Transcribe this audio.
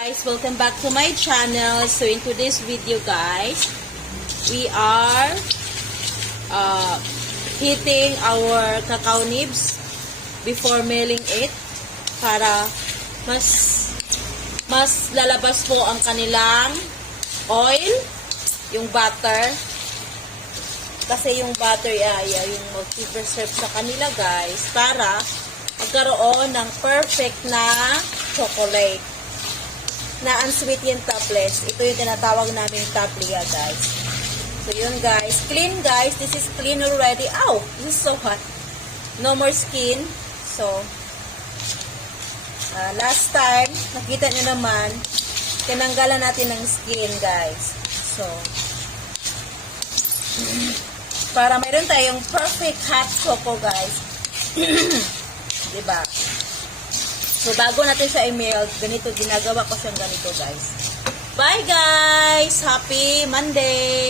Guys, welcome back to my channel. So in today's video guys, we are heating our cacao nibs before milling it para mas lalabas po ang kanilang oil, yung butter. Kasi yung butter ay yung mag-preserve sa kanila guys para magkaroon ng perfect na chocolate na unsweet yung topless. Ito yung tinatawag namin taplia guys. So yun guys, clean guys. This is clean already. Ow! This is so hot. No more skin. So last time, nakita nyo naman, tinanggalan natin ng skin guys. So para mayroon tayong perfect hot choco guys. Diba? So, bago natin siya i-melt, ganito, ginagawa ko siyang ganito, guys. Bye, guys! Happy Monday!